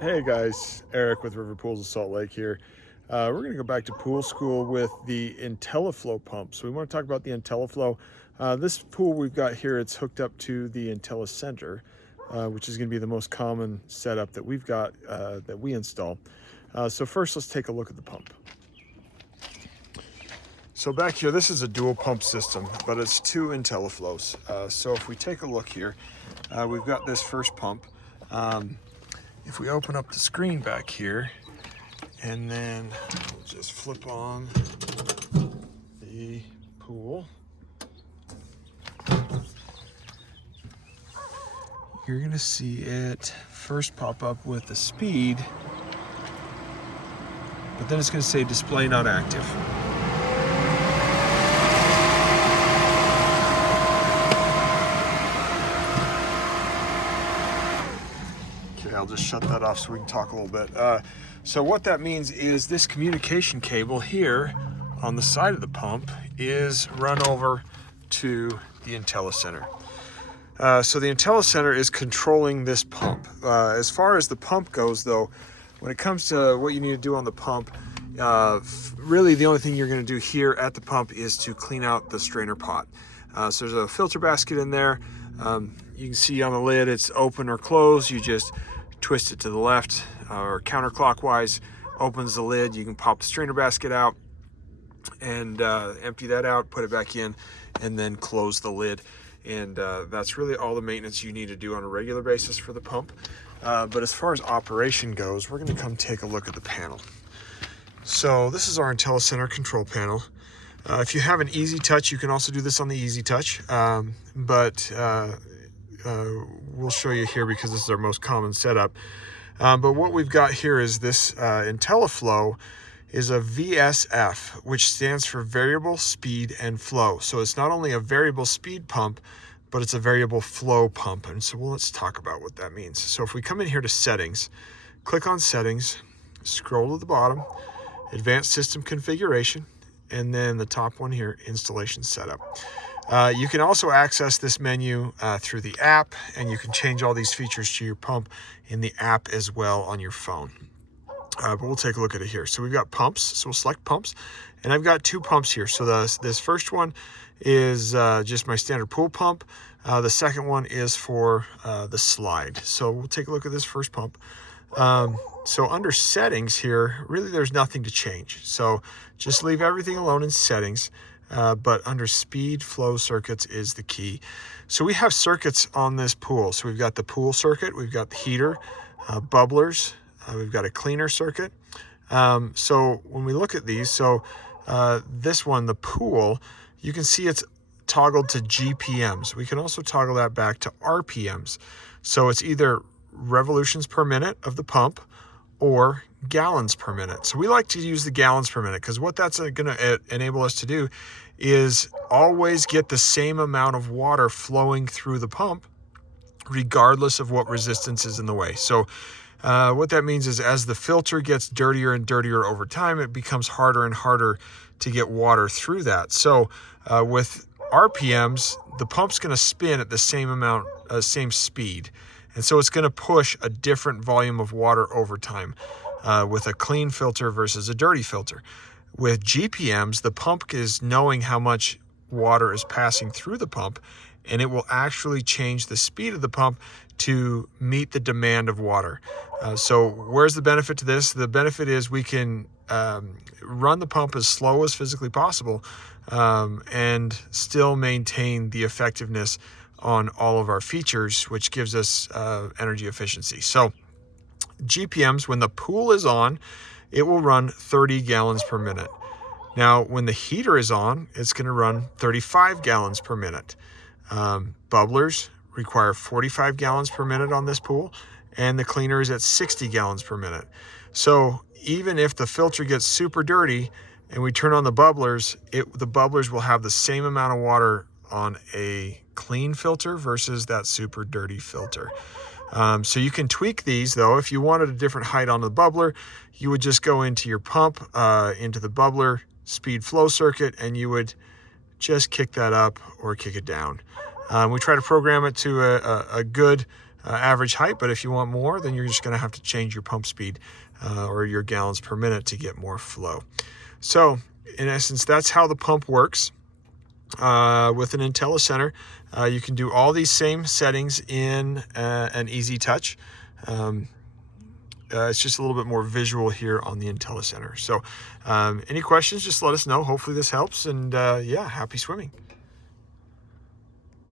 Hey guys, Eric with River Pools of Salt Lake here. We're going to go back to pool school with the Intelliflo pump. So we want to talk about the Intelliflo. This pool we've got here, it's hooked up to the Intellicenter, which is going to be the most common setup that we've got that we install. So first, let's take a look at the pump. So back here, this is a dual pump system, but it's two Intelliflos. So if we take a look here, we've got this first pump. If we open up the screen back here, and then we'll just flip on the pool, you're gonna see it first pop up with the speed, but then it's gonna say display not active. Okay, I'll just shut that off so we can talk a little bit. So what that means is this communication cable here on the side of the pump is run over to the Intellicenter. So the Intellicenter is controlling this pump. As far as the pump goes though, when it comes to what you need to do on the pump, really the only thing you're going to do here at the pump is to clean out the strainer pot. So there's a filter basket in there. You can see on the lid it's open or closed. You just twist it to the left or counterclockwise, opens the lid. You can pop the strainer basket out and empty that out, put it back in, and then close the lid. And that's really all the maintenance you need to do on a regular basis for the pump. But as far as operation goes, we're going to come take a look at the panel. So this is our Intellicenter control panel. If you have an easy touch, you can also do this on the easy touch, but we'll show you here because this is our most common setup. But what we've got here is this Intelliflo is a VSF, which stands for variable speed and flow. So it's not only a variable speed pump, but it's a variable flow pump. And so let's talk about what that means. So if we come in here to settings, click on settings, scroll to the bottom, advanced system configuration, and then the top one here, installation setup. You can also access this menu through the app, and you can change all these features to your pump in the app as well on your phone. But we'll take a look at it here. So we've got pumps, so we'll select pumps, and I've got two pumps here. So this first one is just my standard pool pump. The second one is for the slide. So we'll take a look at this first pump. So under settings here, really there's nothing to change. So just leave everything alone in settings. But under speed flow circuits is the key. So we have circuits on this pool. So we've got the pool circuit, we've got the heater, bubblers, we've got a cleaner circuit. So when we look at these, so this one, the pool, you can see it's toggled to GPMs. We can also toggle that back to RPMs. So it's either revolutions per minute of the pump or gallons per minute. So we like to use the gallons per minute because what that's going to enable us to do is always get the same amount of water flowing through the pump regardless of what resistance is in the way. So what that means is as the filter gets dirtier and dirtier over time, it becomes harder and harder to get water through that. So with RPMs, the pump's going to spin at the same amount, same speed. And so it's going to push a different volume of water over time with a clean filter versus a dirty filter. With GPMs, the pump is knowing how much water is passing through the pump, and it will actually change the speed of the pump to meet the demand of water. So where's the benefit to this? The benefit is we can run the pump as slow as physically possible and still maintain the effectiveness on all of our features, which gives us energy efficiency. So GPMs, when the pool is on, it will run 30 gallons per minute. Now, when the heater is on, it's going to run 35 gallons per minute. Bubblers require 45 gallons per minute on this pool, and the cleaner is at 60 gallons per minute. So even if the filter gets super dirty and we turn on the bubblers, the bubblers will have the same amount of water on a clean filter versus that super dirty filter. So you can tweak these though. If you wanted a different height on the bubbler, you would just go into your pump, into the bubbler speed flow circuit, and you would just kick that up or kick it down. We try to program it to a good average height, but if you want more, then you're just going to have to change your pump speed or your gallons per minute to get more flow. So in essence, that's how the pump works. With an IntelliCenter, you can do all these same settings in an easy touch. It's just a little bit more visual here on the IntelliCenter. So any questions, just let us know. Hopefully this helps, and yeah, happy swimming.